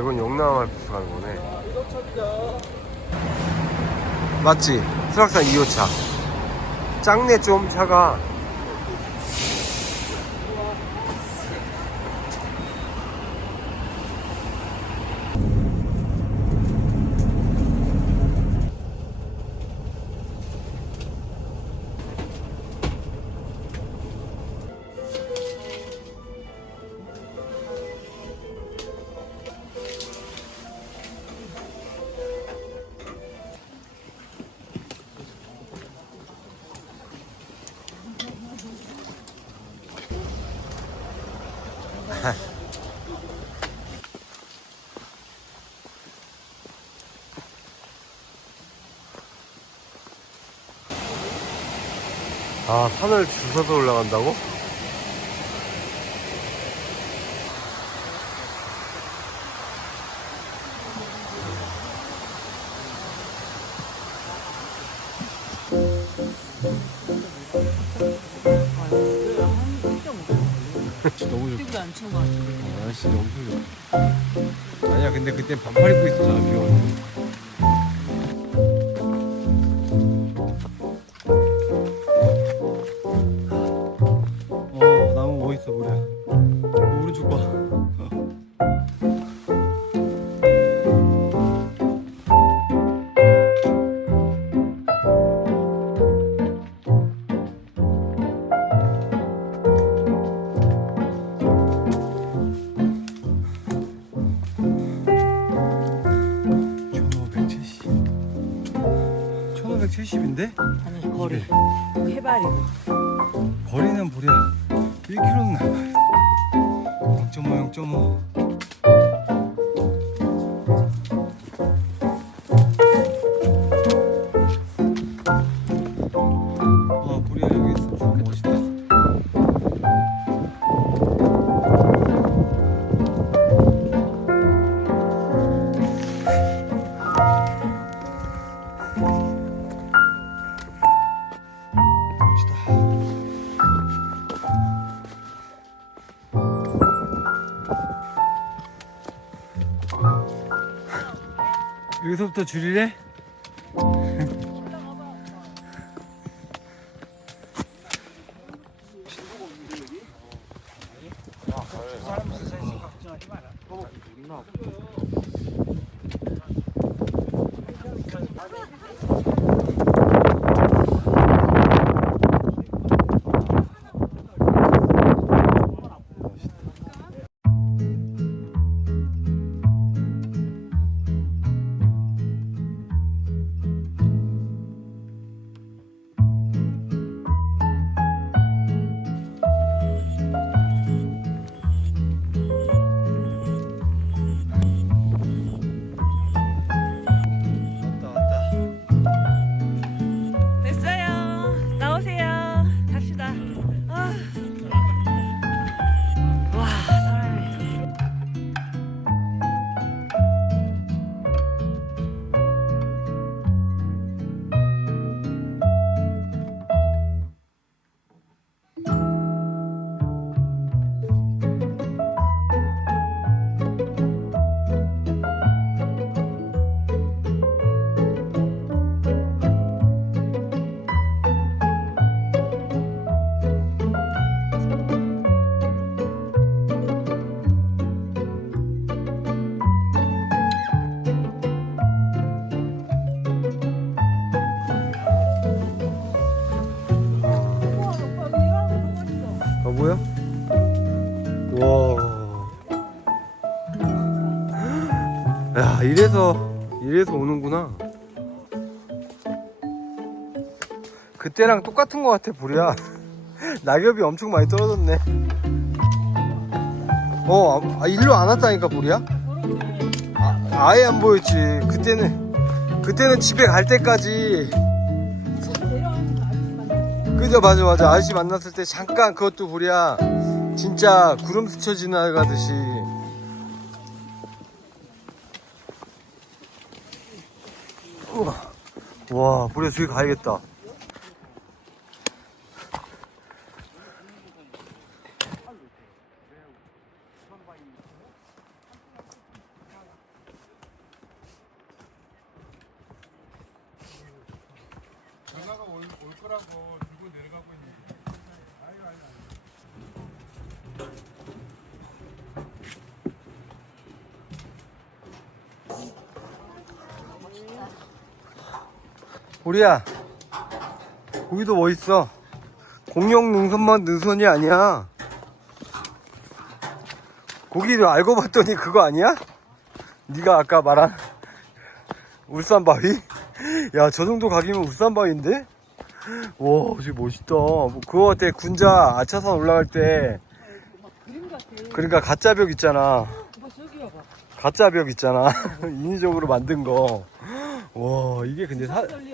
이건 영남알프스 가는 거네. 맞지? 설악산 2호차. 짱네 좀 차가. 아, 산을 줄 서서 올라간다고? 너무 좋다. 안것 같은데. 좋다. 아니야, 근데 그땐 반팔 입고 있었잖아, 비 오는 아니 거리. 해발이고. 여기서부터 줄이래? 야 이래서 이래서 오는구나. 그때랑 똑같은 것 같아 보리야. 낙엽이 엄청 많이 떨어졌네. 어, 아, 일로 안 왔다니까 보리야? 아, 아예 안 보였지. 그때는 그때는 집에 갈 때까지. 그죠 맞아 맞아 아저씨 만났을 때 잠깐 그것도 보랴 진짜 구름 스쳐 지나가듯이 와 물에 저기 가야겠다. 올 거라고 들고 내려가고 있는데 아유 아유 아유. 우리야 거기도 뭐 있어 공룡 능선만 능선이 아니야 거기를 알고 봤더니 그거 아니야? 네가 아까 말한 울산바위? 야 저 정도 가기면 울산바위인데? 와 저기 멋있다 뭐 그거 같아 군자 아차산 올라갈 때. 그러니까 가짜벽 있잖아 저기 와봐. 가짜벽 있잖아 인위적으로 만든 거 와 이게 근데 사, 같은데?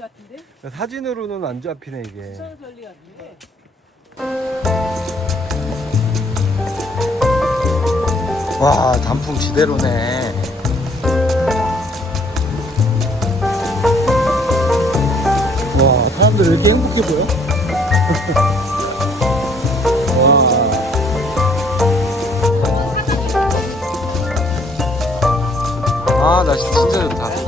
사진으로는 안 잡히네 이게 부산 전리 같은데? 와 단풍 지대로네 와 사람들 왜 이렇게 행복해 보여? 와. 아 날씨 진짜 좋다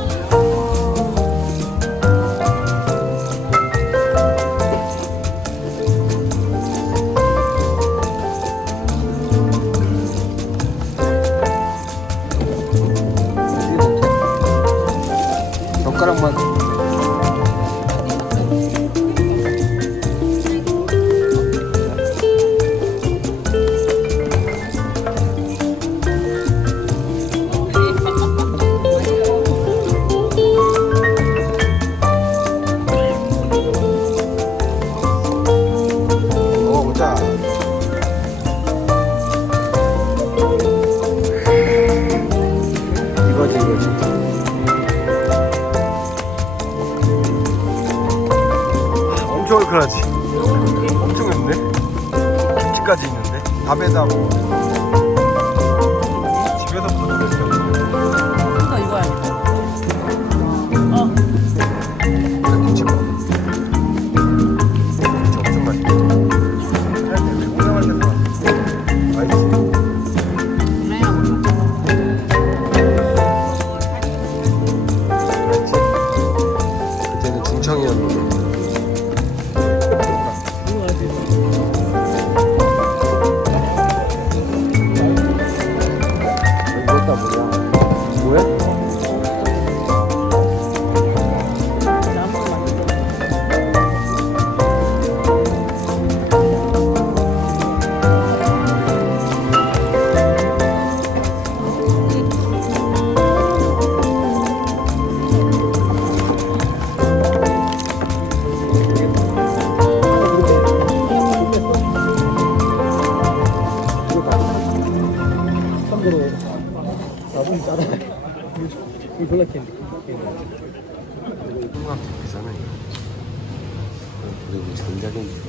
김치까지 있는데? 밥에다 뭐집 이 블랙 캔디 통합 비잖아 이거. 그리고 전자레인지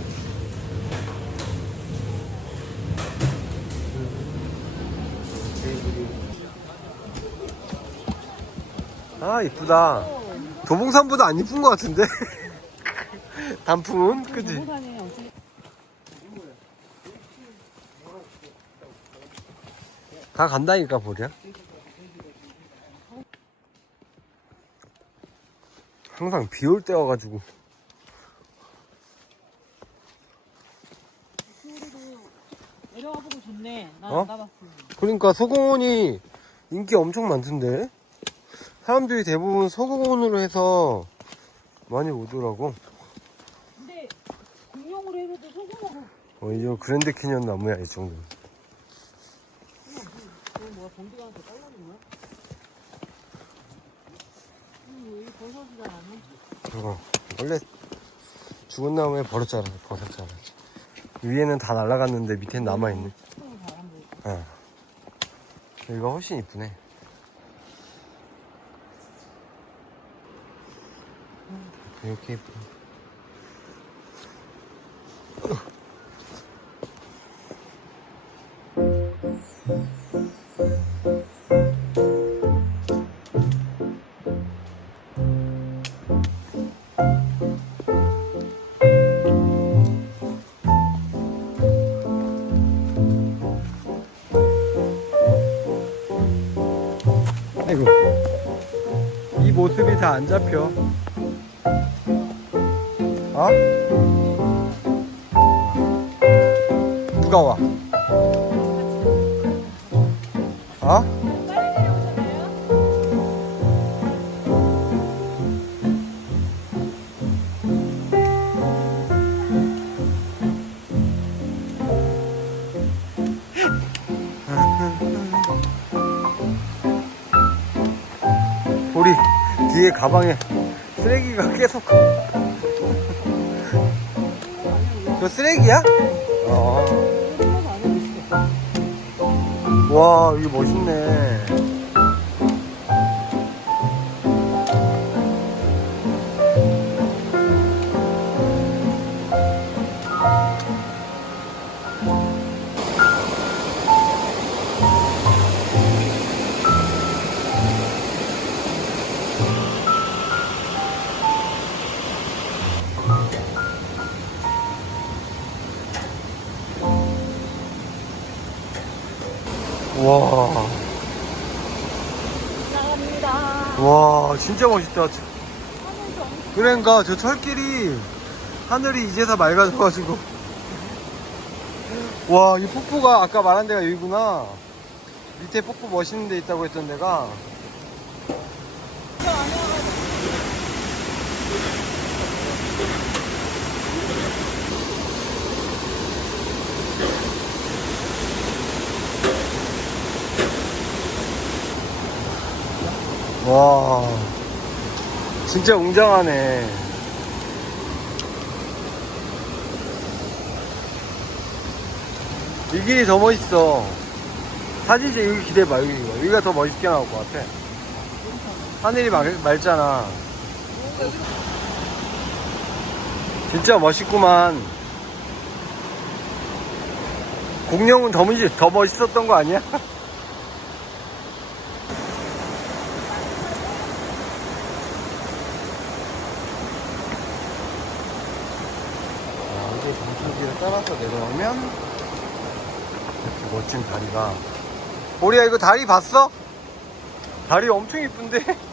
아 이쁘다. 도봉산보다 안 이쁜 것 같은데? 단풍은? 그지? 다 간다니까 보랴 항상 비 올 때 와가지고 내려와 보고 좋네. 나 어? 안 가봤어. 그러니까 소공원이 인기 엄청 많던데 사람들이 대부분 소공원으로 해서 많이 오더라고 근데 공룡으로 해도 소금하고 어 이거 그랜드 캐년 나무야 이 정도 그거 뭐야 봉지가한테 딸라는 거야? 음, 여기 버섯이가 아니? 어, 원래 죽은 자라 버섯 자라지 위에는 다 날아갔는데 밑엔 남아있네. 어. 여기가 훨씬 이쁘네 이렇게 아 다 안 잡혀 어? 누가 와? 어? 가방에 쓰레기가 계속 저 쓰레기야? 어. 와 이거 멋있네 와, 진짜 멋있다. 그러니까 저 철길이 하늘이 이제서 맑아져가지고. 와, 이 폭포가 아까 말한 데가 여기구나. 밑에 폭포 멋있는 데 있다고 했던 데가. 와, 진짜 웅장하네. 이 길이 더 멋있어. 사진 찍 여기 기대봐, 여기가. 여기가 더 멋있게 나올 것 같아. 하늘이 맑, 맑잖아. 진짜 멋있구만. 공룡은 더, 더 멋있었던 거 아니야? 자, 이제 정수기를 따라서 내려오면 이렇게 멋진 다리가 보리야 이거 다리 봤어? 다리 엄청 이쁜데?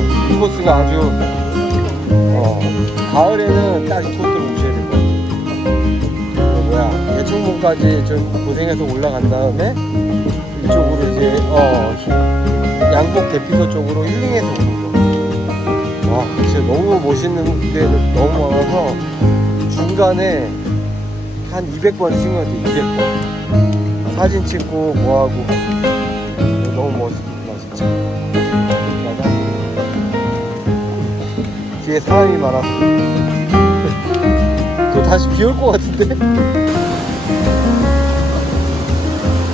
그지? 이 코스가 아주 어, 가을에는 딱이 코스로 오셔야 될 것 같아. 그 뭐야 해충문까지 좀 고생해서 올라간 다음에 이쪽으로 이제 어 히- 양복 대피소 쪽으로 힐링해서 오는 거. 와 진짜 너무 멋있는 게 너무 많아서 중간에 한 200번 찍은 것 같아 200번 사진 찍고 뭐하고 뒤에 사람이 많아서 또 다시 비 올 것 같은데?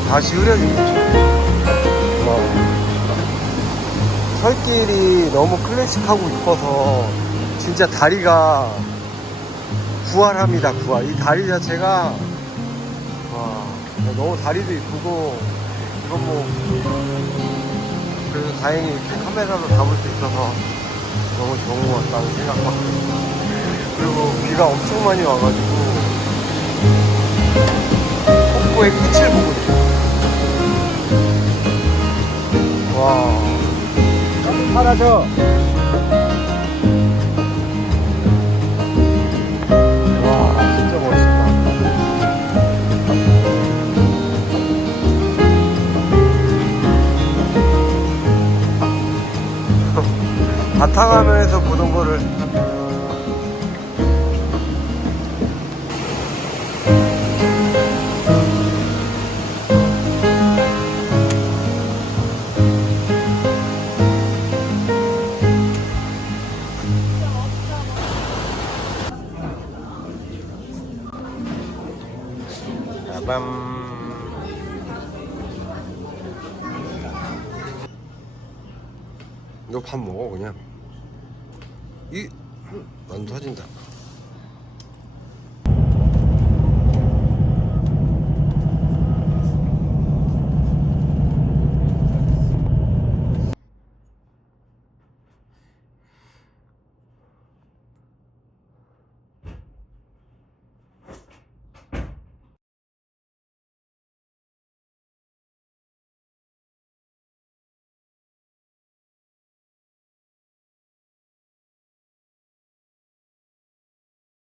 다시 흐려지겠죠 와. 설길이 너무 클래식하고 이뻐서 진짜 다리가 부활합니다 부활 이 다리 자체가 와 너무 다리도 이쁘고 이건 뭐 그래서 다행히 이렇게 카메라로 담을 수 있어서 너무 좋은 것 같다는 생각만 그리고 비가 엄청 많이 와가지고 폭포의 끝을 보고 있어요 와 사라져. 상하면에서 보던 거를. 빠밤. 이거 밥 먹어 그냥